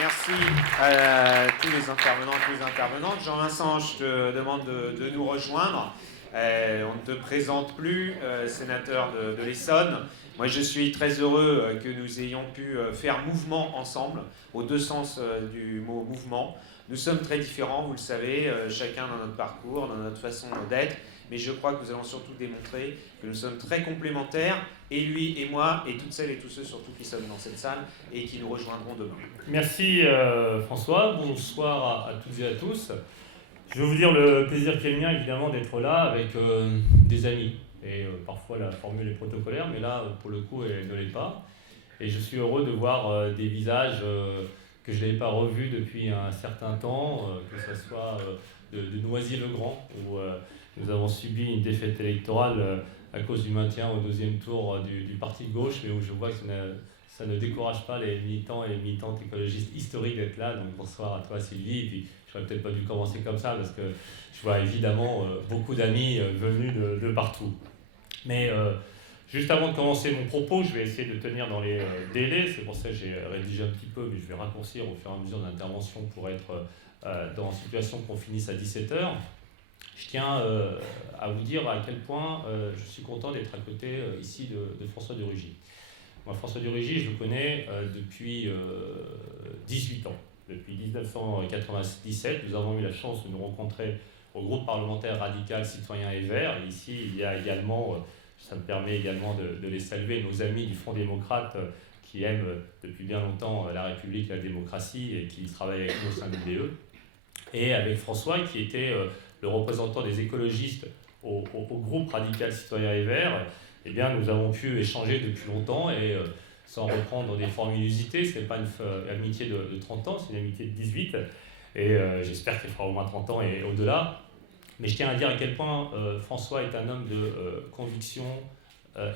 Merci à tous les intervenants et toutes les intervenantes. Jean-Vincent, je te demande de nous rejoindre. On ne te présente plus, sénateur de l'Essonne. Moi, je suis très heureux que nous ayons pu faire mouvement ensemble, aux deux sens du mot mouvement. Nous sommes très différents, vous le savez, chacun dans notre parcours, dans notre façon d'être, mais je crois que nous allons surtout démontrer que nous sommes très complémentaires, et lui et moi, et toutes celles et tous ceux surtout qui sommes dans cette salle et qui nous rejoindront demain. Merci François, bonsoir à toutes et à tous. Je veux vous dire le plaisir qui est le mien évidemment d'être là avec des amis. Et parfois la formule est protocolaire, mais là pour le coup elle ne l'est pas. Et je suis heureux de voir des visages que je n'avais pas revus depuis un certain temps, que ce soit de Noisy-le-Grand, où nous avons subi une défaite électorale à cause du maintien au deuxième tour du parti de gauche, mais où je vois que ça ne décourage pas les militants et les militantes écologistes historiques d'être là. Donc bonsoir à toi Sylvie. Et puis je n'aurais peut-être pas dû commencer comme ça parce que je vois évidemment beaucoup d'amis venus de partout. Mais juste avant de commencer mon propos, je vais essayer de tenir dans les délais. C'est pour ça que j'ai rédigé un petit peu, mais je vais raccourcir au fur et à mesure de l'intervention pour être dans une situation qu'on finisse à 17h. Je tiens à vous dire à quel point je suis content d'être à côté ici de François de Rugy. Moi, François de Rugy, je le connais depuis 18 ans. Depuis 1997, nous avons eu la chance de nous rencontrer au groupe parlementaire radical, citoyen et vert. Et ici, il y a également, ça me permet également de les saluer, nos amis du Front démocrate qui aiment depuis bien longtemps la République, la démocratie et qui travaillent avec nous au sein du BE. Et avec François, qui était le représentant des écologistes au groupe radical, citoyen et vert, eh bien, nous avons pu échanger depuis longtemps et sans reprendre des formes inusitées, ce n'est pas une amitié de 30 ans, c'est une amitié de 18 et j'espère qu'elle fera au moins 30 ans et au-delà. Mais je tiens à dire à quel point François est un homme de conviction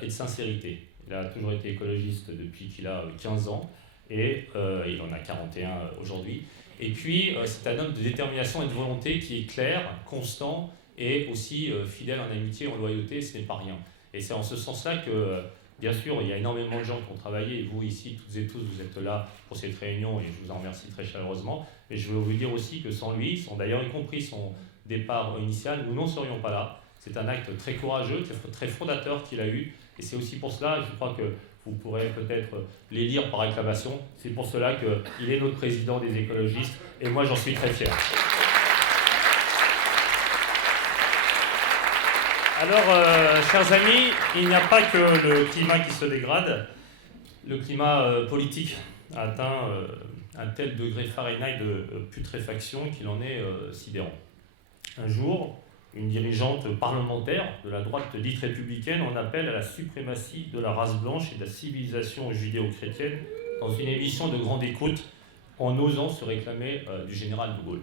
et de sincérité. Il a toujours été écologiste depuis qu'il a 15 ans et il en a 41 aujourd'hui. Et puis, c'est un homme de détermination et de volonté qui est clair, constant et aussi fidèle en amitié et en loyauté, ce n'est pas rien. Et c'est en ce sens-là que, bien sûr, il y a énormément de gens qui ont travaillé, et vous ici, toutes et tous, vous êtes là pour cette réunion, et je vous en remercie très chaleureusement. Mais je veux vous dire aussi que sans lui, d'ailleurs y compris son départ initial, nous n'en serions pas là. C'est un acte très courageux, très fondateur qu'il a eu, et c'est aussi pour cela, je crois que vous pourrez peut-être les lire par acclamation, c'est pour cela qu'il est notre président des écologistes, et moi j'en suis très fier. Alors, chers amis, il n'y a pas que le climat qui se dégrade. Le climat politique a atteint un tel degré Fahrenheit de putréfaction qu'il en est sidérant. Un jour, une dirigeante parlementaire de la droite dite républicaine en appelle à la suprématie de la race blanche et de la civilisation judéo-chrétienne dans une émission de grande écoute en osant se réclamer du général de Gaulle.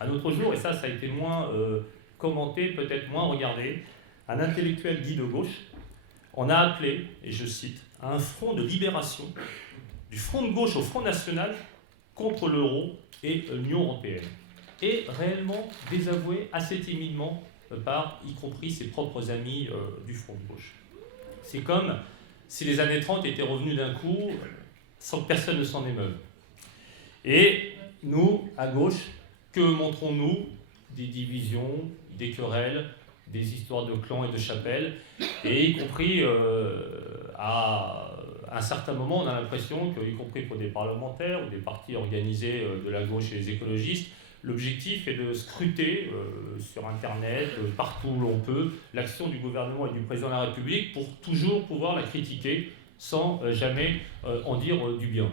Un autre jour, et ça a été moins commenté, peut-être moins regardé, un intellectuel dit de gauche, on a appelé, et je cite, à un front de libération du front de gauche au front national contre l'euro et l'Union européenne. Et réellement désavoué assez timidement par, y compris ses propres amis du front de gauche. C'est comme si les années 30 étaient revenues d'un coup sans que personne ne s'en émeuve. Et nous, à gauche, que montrons-nous? Des divisions, des querelles, des histoires de clans et de chapelles, et y compris à un certain moment, on a l'impression que, y compris pour des parlementaires ou des partis organisés de la gauche et les écologistes, l'objectif est de scruter sur Internet, partout où l'on peut, l'action du gouvernement et du président de la République pour toujours pouvoir la critiquer sans jamais en dire du bien.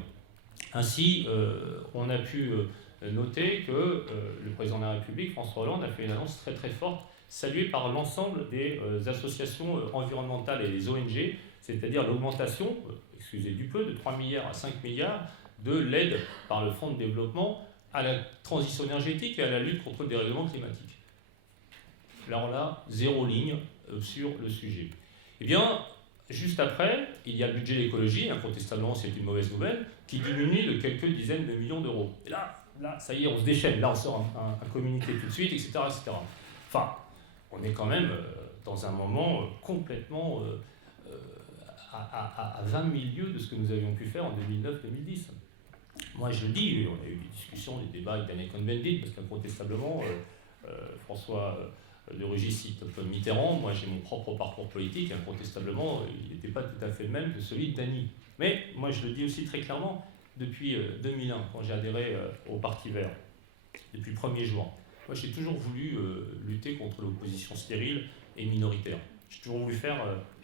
Ainsi, on a pu noter que le président de la République, François Hollande, a fait une annonce très très forte, saluée par l'ensemble des associations environnementales et des ONG, c'est-à-dire l'augmentation, excusez du peu, de 3 milliards à 5 milliards de l'aide par le Fonds de développement à la transition énergétique et à la lutte contre le dérèglement climatique. Alors là, zéro ligne sur le sujet. Eh bien, juste après, il y a le budget de l'écologie, incontestablement c'est une mauvaise nouvelle, qui diminue de quelques dizaines de millions d'euros. Et là, ça y est, on se déchaîne, là on sort un communiqué tout de suite, etc., etc. Enfin, on est quand même dans un moment complètement à 20 000 lieues de ce que nous avions pu faire en 2009-2010. Moi, je le dis, on a eu des discussions, des débats avec Daniel Cohn-Bendit, parce qu'incontestablement, François de Rugy cite Mitterrand. Moi, j'ai mon propre parcours politique, incontestablement, il n'était pas tout à fait le même que celui de Dany. Mais moi, je le dis aussi très clairement, depuis 2001, quand j'ai adhéré au Parti Vert, depuis le premier jour, moi, j'ai toujours voulu lutter contre l'opposition stérile et minoritaire. J'ai toujours voulu faire,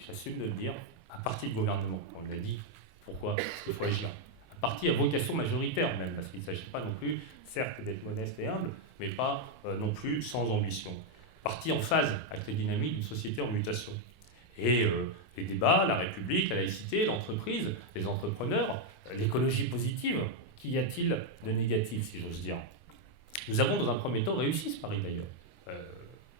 j'assume de le dire, un parti de gouvernement. On l'a dit, pourquoi? Parce qu'il faut agir. Un parti à vocation majoritaire même, parce qu'il ne s'agit pas non plus, certes, d'être modeste et humble, mais pas non plus sans ambition. Parti en phase avec les dynamiques d'une société en mutation. Et les débats, la République, la laïcité, l'entreprise, les entrepreneurs, l'écologie positive, qu'y a-t-il de négatif, si j'ose dire? Nous avons dans un premier temps réussi ce pari d'ailleurs.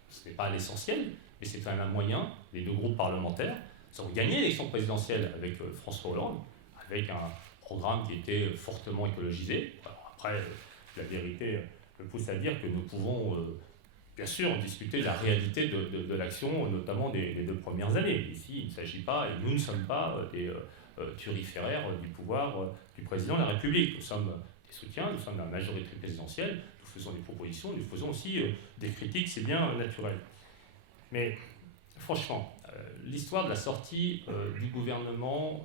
Ce n'est pas l'essentiel, mais c'est quand même un moyen. Les deux groupes parlementaires ont gagné l'élection présidentielle avec François Hollande, avec un programme qui était fortement écologisé. Alors après, la vérité me pousse à dire que nous pouvons bien sûr discuter de la réalité de l'action, notamment des 2 premières années. Ici, il ne s'agit pas, et nous ne sommes pas des turiféraires du pouvoir du président de la République. Nous sommes des soutiens, nous sommes la majorité présidentielle, nous faisons des propositions, nous faisons aussi des critiques, c'est bien naturel. Mais franchement, l'histoire de la sortie du gouvernement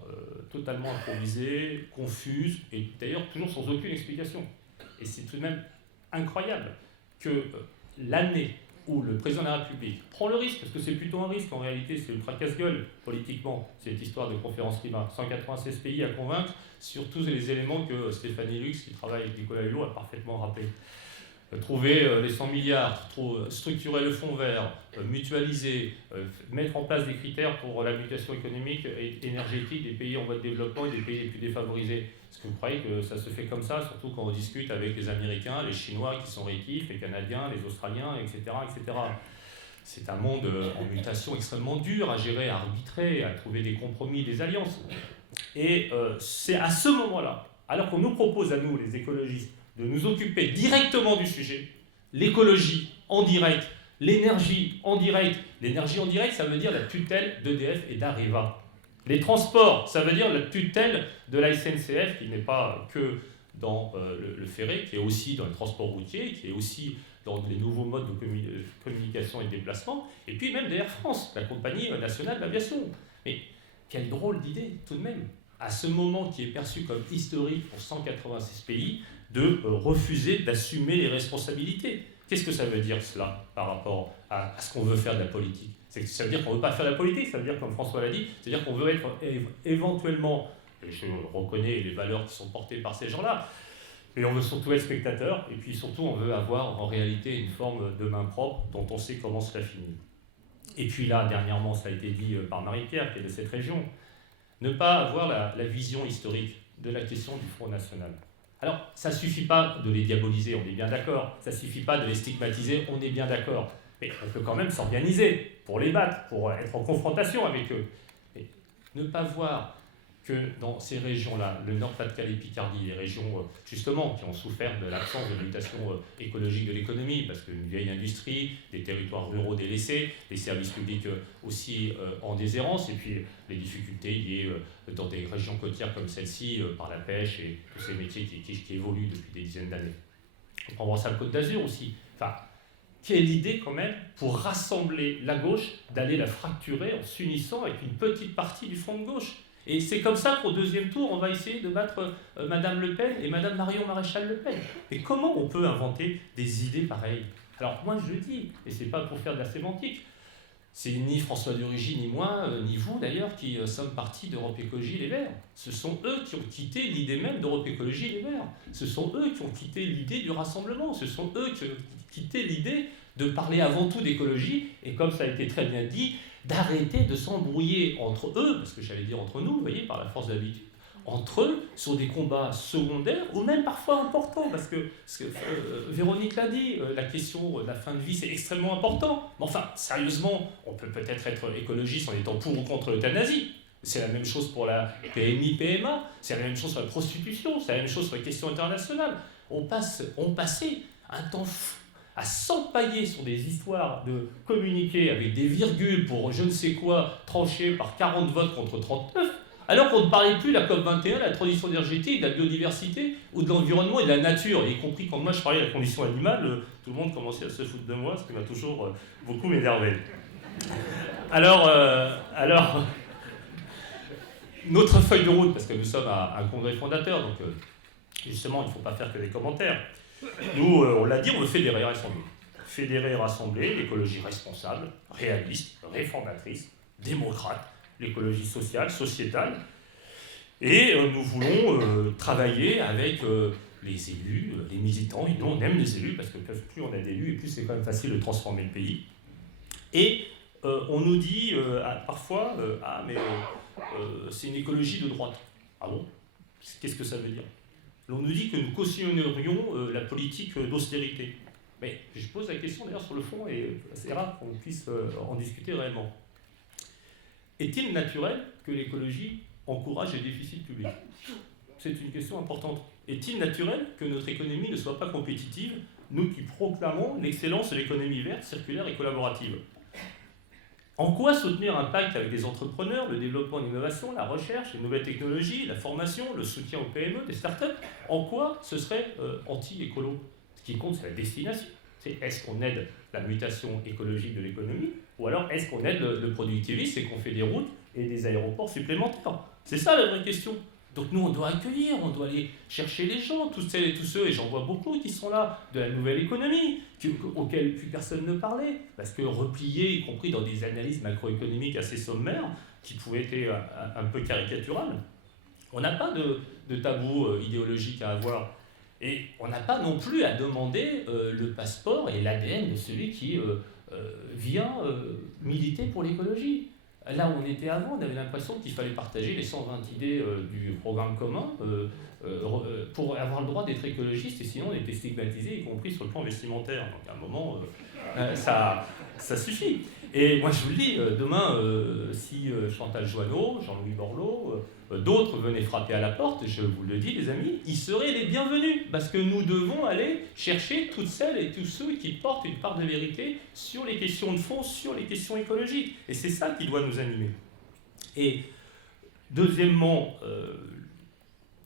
totalement improvisée, confuse, et d'ailleurs toujours sans aucune explication. Et c'est tout de même incroyable que l'année où le président de la République prend le risque, parce que c'est plutôt un risque en réalité, c'est ultra casse-gueule politiquement, cette histoire de conférence climat, 196 pays à convaincre sur tous les éléments que Stéphanie Lux, qui travaille avec Nicolas Hulot, a parfaitement rappelé. Trouver les 100 milliards, structurer le fonds vert, mutualiser, mettre en place des critères pour la mutation économique et énergétique des pays en voie de développement et des pays les plus défavorisés. Est-ce que vous croyez que ça se fait comme ça, surtout quand on discute avec les Américains, les Chinois qui sont réactifs, les Canadiens, les Australiens, etc. etc. C'est un monde en mutation extrêmement dur à gérer, à arbitrer, à trouver des compromis, des alliances. Et c'est à ce moment-là, alors qu'on nous propose à nous, les écologistes, de nous occuper directement du sujet, l'écologie en direct, l'énergie en direct. L'énergie en direct, ça veut dire la tutelle d'EDF et d'Areva. Les transports, ça veut dire la tutelle de la SNCF, qui n'est pas que dans le ferré, qui est aussi dans le transport routier, qui est aussi dans les nouveaux modes de communication et de déplacement, et puis même d'Air France, la compagnie nationale d'aviation. Mais quelle drôle d'idée, tout de même, à ce moment qui est perçu comme historique pour 186 pays, de refuser d'assumer les responsabilités. Qu'est-ce que ça veut dire cela par rapport à ce qu'on veut faire de la politique? Ça veut dire qu'on ne veut pas faire de la politique, ça veut dire, comme François l'a dit, c'est-à-dire qu'on veut être éventuellement, et je reconnais les valeurs qui sont portées par ces gens-là, mais on veut surtout être spectateur, et puis surtout on veut avoir en réalité une forme de main propre dont on sait comment cela finit. Et puis là, dernièrement, ça a été dit par Marie-Pierre, qui est de cette région, ne pas avoir la vision historique de la question du Front National. Alors, ça ne suffit pas de les diaboliser, on est bien d'accord. Ça ne suffit pas de les stigmatiser, on est bien d'accord. Mais on peut quand même s'organiser pour les battre, pour être en confrontation avec eux. Mais ne pas voir que dans ces régions-là, le Nord-Pas-de-Calais, Picardie, les régions justement qui ont souffert de l'absence de mutation écologique de l'économie, parce qu'une vieille industrie, des territoires ruraux délaissés, des services publics aussi en déshérence, et puis les difficultés liées dans des régions côtières comme celle-ci par la pêche et tous ces métiers qui évoluent depuis des dizaines d'années. On prend voir ça le Côte d'Azur aussi. Enfin, quelle idée quand même pour rassembler la gauche, d'aller la fracturer en s'unissant avec une petite partie du front de gauche. Et c'est comme ça qu'au deuxième tour, on va essayer de battre Madame Le Pen et Madame Marion Maréchal Le Pen. Mais comment on peut inventer des idées pareilles? Alors moi je le dis, et c'est pas pour faire de la sémantique, c'est ni François de Rugy, ni moi, ni vous d'ailleurs, qui sommes partis d'Europe Écologie Les Verts. Ce sont eux qui ont quitté l'idée même d'Europe Écologie Les Verts. Ce sont eux qui ont quitté l'idée du rassemblement. Ce sont eux qui ont quitté l'idée de parler avant tout d'écologie, et comme ça a été très bien dit, d'arrêter de s'embrouiller entre eux, parce que j'allais dire entre nous, vous voyez, par la force d'habitude, entre eux, sur des combats secondaires, ou même parfois importants, parce que Véronique l'a dit, la question de la fin de vie, c'est extrêmement important. Mais enfin, sérieusement, on peut peut-être être écologiste en étant pour ou contre l'euthanasie. C'est la même chose pour la PMI, PMA, c'est la même chose sur la prostitution, c'est la même chose sur les questions internationales. On passait un temps fou à s'empailler sur des histoires de communiquer avec des virgules pour je ne sais quoi, tranché par 40 votes contre 39, Alors qu'on ne parlait plus de la COP21, de la transition énergétique, de la biodiversité, ou de l'environnement et de la nature, y compris quand moi je parlais de la condition animale, tout le monde commençait à se foutre de moi, ce qui m'a toujours beaucoup énervé. Alors, notre feuille de route, parce que nous sommes à un congrès fondateur, donc justement il ne faut pas faire que des commentaires. Nous, on l'a dit, on veut fédérer et rassembler. Fédérer et rassembler l'écologie responsable, réaliste, réformatrice, démocrate, l'écologie sociale, sociétale. Et nous voulons travailler avec les élus, les militants, et nous on aime les élus, parce que plus on a d'élus, et plus c'est quand même facile de transformer le pays. Et on nous dit parfois, c'est une écologie de droite. Ah bon? Qu'est-ce que ça veut dire? On nous dit que nous cautionnerions la politique d'austérité. Mais je pose la question d'ailleurs sur le fond, et c'est rare qu'on puisse en discuter réellement. Est-il naturel que l'écologie encourage les déficits publics? C'est une question importante. Est-il naturel que notre économie ne soit pas compétitive, nous qui proclamons l'excellence de l'économie verte, circulaire et collaborative? En quoi soutenir un pacte avec les entrepreneurs, le développement de l'innovation, la recherche, les nouvelles technologies, la formation, le soutien aux PME, des startups? En quoi ce serait anti-écolo? Ce qui compte, c'est la destination. C'est est-ce qu'on aide la mutation écologique de l'économie, ou alors est-ce qu'on aide le productivisme et qu'on fait des routes et des aéroports supplémentaires? C'est ça la vraie question. Donc nous, on doit accueillir, on doit aller chercher les gens, toutes celles et tous ceux, et j'en vois beaucoup qui sont là, de la nouvelle économie, auxquels plus personne ne parlait, parce que repliés, y compris dans des analyses macroéconomiques assez sommaires, qui pouvaient être un peu caricaturales. On n'a pas de tabou idéologique à avoir. Et on n'a pas non plus à demander le passeport et l'ADN de celui qui vient militer pour l'écologie. Là où on était avant, on avait l'impression qu'il fallait partager les 120 idées du programme commun pour avoir le droit d'être écologiste, et sinon on était stigmatisé, y compris sur le plan vestimentaire. Donc à un moment, ça suffit. Et moi je vous le dis, demain, si Chantal Joanneau, Jean-Louis Borloo, d'autres venaient frapper à la porte, je vous le dis les amis, ils seraient les bienvenus, parce que nous devons aller chercher toutes celles et tous ceux qui portent une part de vérité sur les questions de fond, sur les questions écologiques. Et c'est ça qui doit nous animer. Et deuxièmement,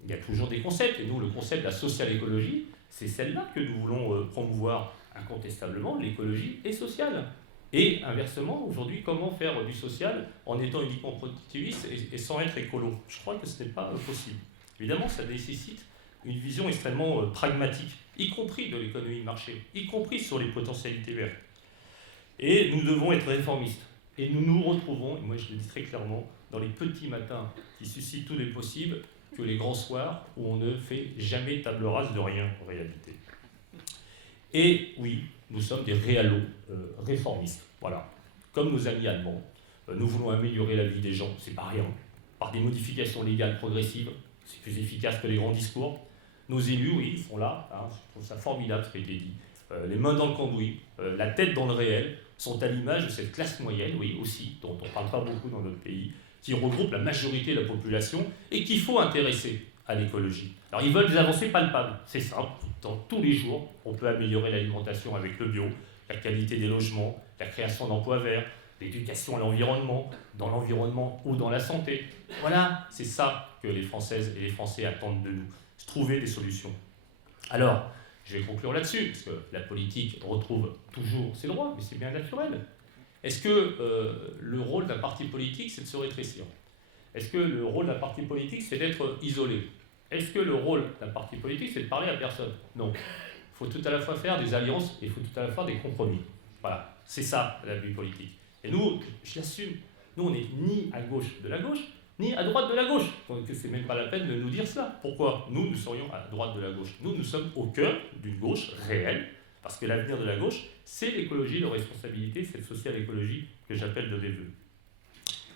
il y a toujours des concepts, et nous le concept de la social écologie, c'est celle-là que nous voulons promouvoir incontestablement, l'écologie est sociale. Et inversement, aujourd'hui, comment faire du social en étant uniquement productiviste et sans être écolo? Je crois que ce n'est pas possible. Évidemment, ça nécessite une vision extrêmement pragmatique, y compris de l'économie de marché, y compris sur les potentialités vertes. Et nous devons être réformistes. Et nous nous retrouvons, et moi je le dis très clairement, dans les petits matins qui suscitent tous les possibles, que les grands soirs où on ne fait jamais table rase de rien en réalité. Et oui, nous sommes des réalos réformistes. Voilà. Comme nos amis allemands, nous voulons améliorer la vie des gens, c'est pas rien, par des modifications légales progressives, c'est plus efficace que les grands discours. Nos élus, oui, ils sont là, hein, je trouve ça formidable ce qui a été dit. Les mains dans le cambouis, la tête dans le réel, sont à l'image de cette classe moyenne, oui, aussi, dont on ne parle pas beaucoup dans notre pays, qui regroupe la majorité de la population et qu'il faut intéresser à l'écologie. Alors ils veulent des avancées palpables, c'est simple, dans tous les jours, on peut améliorer l'alimentation avec le bio, la qualité des logements, la création d'emplois verts, l'éducation à l'environnement, dans l'environnement ou dans la santé. Voilà, c'est ça que les Françaises et les Français attendent de nous, trouver des solutions. Alors, je vais conclure là-dessus, parce que la politique retrouve toujours ses droits, mais c'est bien naturel. Est-ce que le rôle d'un parti politique, c'est de se rétrécir? Est-ce que le rôle d'un parti politique, c'est d'être isolé? Est-ce que le rôle d'un parti politique, c'est de parler à personne? Non. Il faut tout à la fois faire des alliances et il faut tout à la fois des compromis. Voilà, c'est ça la vie politique. Et nous, je l'assume, nous on n'est ni à gauche de la gauche, ni à droite de la gauche. Donc c'est même pas la peine de nous dire cela. Pourquoi nous serions à droite de la gauche? Nous sommes au cœur d'une gauche réelle, parce que l'avenir de la gauche, c'est l'écologie de responsabilité, cette sociale écologie que j'appelle de mes vœux.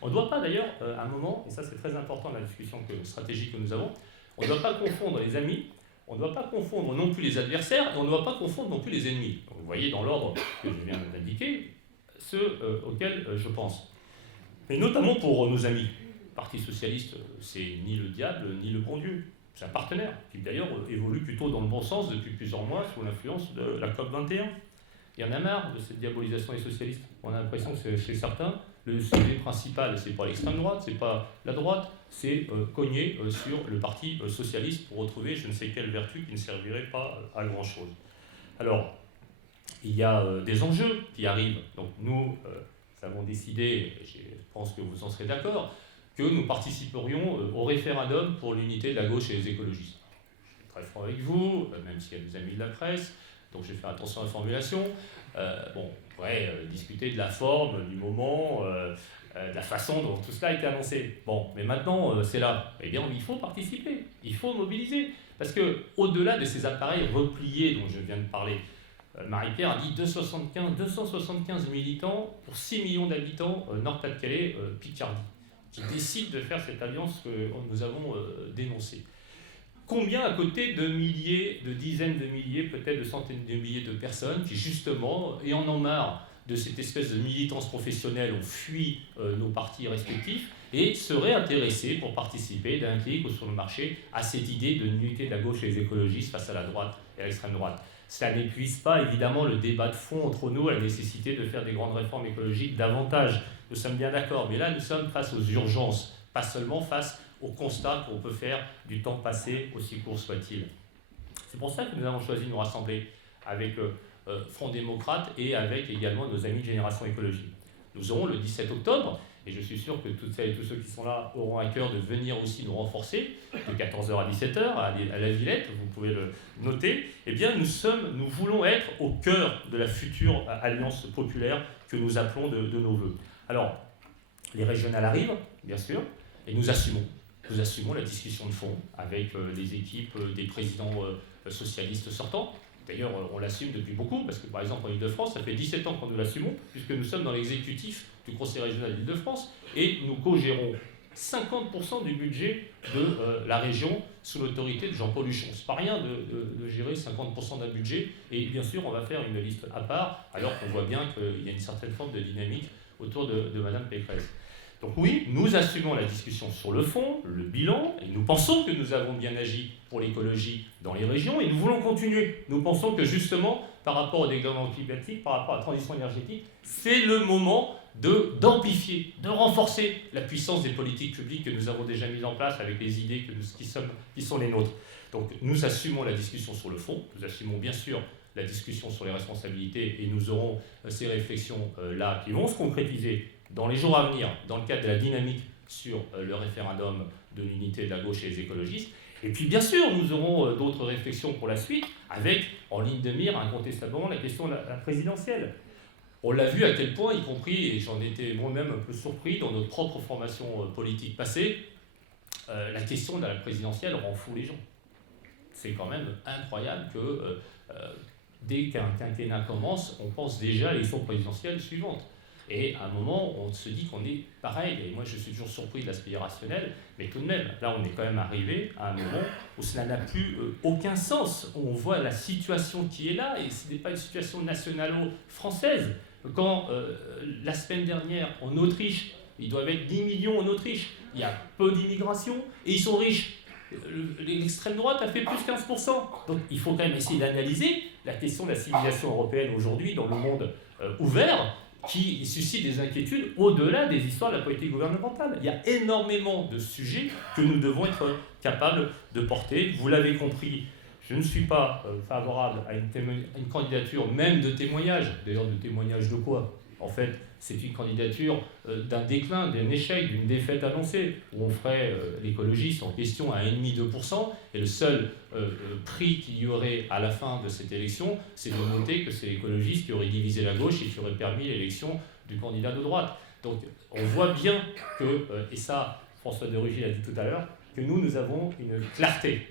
On ne doit pas d'ailleurs, à un moment, et ça c'est très important dans la discussion stratégique que nous avons, on ne doit pas confondre les amis, on ne doit pas confondre non plus les adversaires, et on ne doit pas confondre non plus les ennemis. Donc, vous voyez dans l'ordre que je viens d'indiquer, ceux auxquels je pense. Mais notamment pour nos amis. Le Parti socialiste, c'est ni le diable, ni le bon Dieu. C'est un partenaire, qui d'ailleurs évolue plutôt dans le bon sens depuis plusieurs mois, sous l'influence de la COP21. Il y en a marre de cette diabolisation des socialistes. On a l'impression que chez certains, Le sujet principal, c'est pas l'extrême droite, c'est pas la droite, c'est cogner sur le parti socialiste pour retrouver je ne sais quelle vertu qui ne servirait pas à grand-chose. Alors, il y a des enjeux qui arrivent. Donc nous avons décidé, et je pense que vous en serez d'accord, que nous participerions au référendum pour l'unité de la gauche et les écologistes. Je suis très franc avec vous, même s'il y a des amis de la presse, donc je vais faire attention à la formulation. On pourrait discuter de la forme, du moment, de la façon dont tout cela a été annoncé. Bon, mais maintenant, c'est là. Eh bien, il faut participer, il faut mobiliser. Parce qu'au-delà de ces appareils repliés dont je viens de parler, Marie-Pierre a dit 275 militants pour 6 millions d'habitants, Nord-Pas-de-Calais, Picardie, qui décident de faire cette alliance que nous avons dénoncée. Combien à côté de milliers, de dizaines de milliers, peut-être de centaines de milliers de personnes qui justement, et en ont marre de cette espèce de militance professionnelle, ont fui nos partis respectifs et seraient intéressés pour participer d'un clic ou sur le marché à cette idée de l'unité de la gauche et des écologistes face à la droite et à l'extrême droite. Cela n'épuise pas évidemment le débat de fond entre nous, la nécessité de faire des grandes réformes écologiques davantage. Nous sommes bien d'accord, mais là nous sommes face aux urgences, pas seulement face au constat qu'on peut faire du temps passé, aussi court soit-il. C'est pour ça que nous avons choisi de nous rassembler avec Front démocrate et avec également nos amis de Génération Écologie. Nous aurons le 17 octobre, et je suis sûr que toutes celles et tous ceux qui sont là auront à cœur de venir aussi nous renforcer, de 14h à 17h à la Villette, vous pouvez le noter. Eh bien, nous voulons être au cœur de la future alliance populaire que nous appelons de nos voeux. Alors, les régionales arrivent, bien sûr, et nous assumons. Nous assumons la discussion de fond avec les équipes des présidents socialistes sortants. D'ailleurs, on l'assume depuis beaucoup, parce que par exemple en Île-de-France, ça fait 17 ans qu'on nous l'assumons, puisque nous sommes dans l'exécutif du Conseil régional d'Île-de-France, et nous co-gérons 50% du budget de la région sous l'autorité de Jean-Paul Huchon. C'est pas rien de gérer 50% d'un budget, et bien sûr, on va faire une liste à part, alors qu'on voit bien qu'il y a une certaine forme de dynamique autour de Madame Pécresse. Donc oui, nous assumons la discussion sur le fond, le bilan, et nous pensons que nous avons bien agi pour l'écologie dans les régions, et nous voulons continuer. Nous pensons que justement, par rapport au dérèglement climatique, par rapport à la transition énergétique, c'est le moment d'amplifier, de renforcer la puissance des politiques publiques que nous avons déjà mises en place avec les idées qui sont les nôtres. Donc nous assumons la discussion sur le fond, nous assumons bien sûr la discussion sur les responsabilités, et nous aurons ces réflexions-là qui vont se concrétiser dans les jours à venir, dans le cadre de la dynamique sur le référendum de l'unité de la gauche et des écologistes. Et puis bien sûr, nous aurons d'autres réflexions pour la suite, avec en ligne de mire incontestablement la question de la présidentielle. On l'a vu à quel point, y compris, et j'en étais moi-même un peu surpris dans notre propre formation politique passée, la question de la présidentielle rend fou les gens. C'est quand même incroyable que dès qu'un quinquennat commence, on pense déjà à l'élection présidentielle suivante. Et à un moment, on se dit qu'on est pareil, et moi je suis toujours surpris de l'aspect irrationnel, mais tout de même, là on est quand même arrivé à un moment où cela n'a plus aucun sens. On voit la situation qui est là, et ce n'est pas une situation nationalo-française. Quand la semaine dernière, en Autriche, ils doivent être 10 millions en Autriche, il y a peu d'immigration, et ils sont riches. L'extrême droite a fait plus 15%. Donc il faut quand même essayer d'analyser la question de la civilisation européenne aujourd'hui dans le monde ouvert, qui suscite des inquiétudes au-delà des histoires de la politique gouvernementale. Il y a énormément de sujets que nous devons être capables de porter. Vous l'avez compris, je ne suis pas favorable à une candidature même de témoignage. D'ailleurs, de témoignage de quoi ? En fait, c'est une candidature d'un déclin, d'un échec, d'une défaite annoncée, où on ferait l'écologiste en question à 1,5-2%, et le seul prix qu'il y aurait à la fin de cette élection, c'est de noter que c'est l'écologiste qui aurait divisé la gauche et qui aurait permis l'élection du candidat de droite. Donc on voit bien que, et ça François de Rugy l'a dit tout à l'heure, que nous avons une clarté.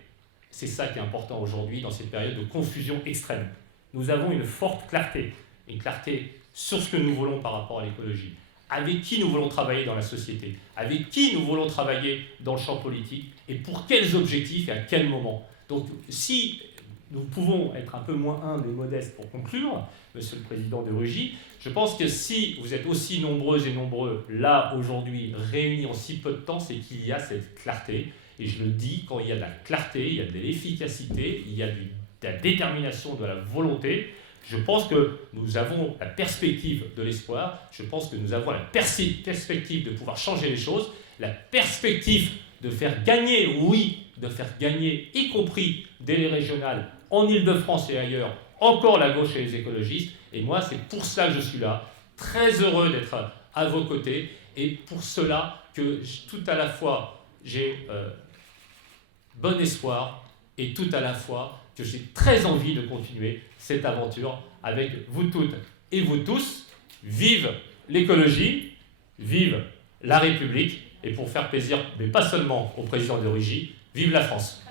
C'est ça qui est important aujourd'hui dans cette période de confusion extrême. Nous avons une forte clarté, une clarté sur ce que nous voulons par rapport à l'écologie, avec qui nous voulons travailler dans la société, avec qui nous voulons travailler dans le champ politique, et pour quels objectifs et à quel moment. Donc si nous pouvons être un peu moins humbles et modestes pour conclure, Monsieur le Président de Rugy, je pense que si vous êtes aussi nombreuses et nombreux là aujourd'hui, réunis en si peu de temps, c'est qu'il y a cette clarté. Et je le dis, quand il y a de la clarté, il y a de l'efficacité, il y a de la détermination, de la volonté. Je pense que nous avons la perspective de l'espoir, je pense que nous avons la perspective de pouvoir changer les choses, la perspective de faire gagner, oui, de faire gagner, y compris dès les régionales, en Île-de-France et ailleurs, encore la gauche et les écologistes. Et moi, c'est pour ça que je suis là, très heureux d'être à vos côtés, et pour cela que tout à la fois j'ai bon espoir, et tout à la fois que j'ai très envie de continuer cette aventure avec vous toutes et vous tous. Vive l'écologie, vive la République, et pour faire plaisir, mais pas seulement au président de Rugy, vive la France.